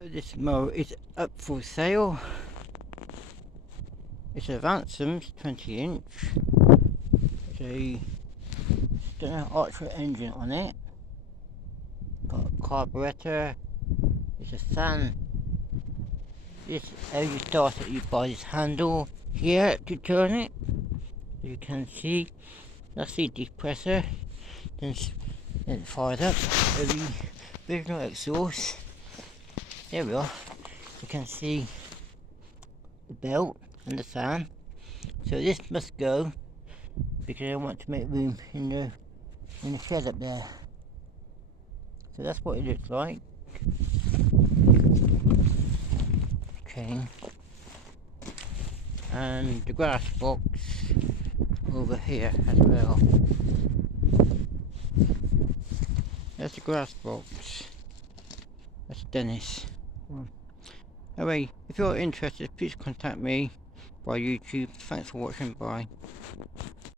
This mower is up for sale. It's a Ransomes 20 inch. It's a Stunner Ultra engine on it. Got a carburetor. It's a fan. This how you start it, you buy this handle here to turn it. You can see that's the depressor. Then it fires up the original exhaust. There we are. You can see the belt and the fan. So this must go because I want to make room in the shed up there. So that's what it looks like. Chain and the grass box over here as well. There's the grass box. That's Dennis. Anyway, if you're interested, please contact me by YouTube. Thanks for watching. Bye.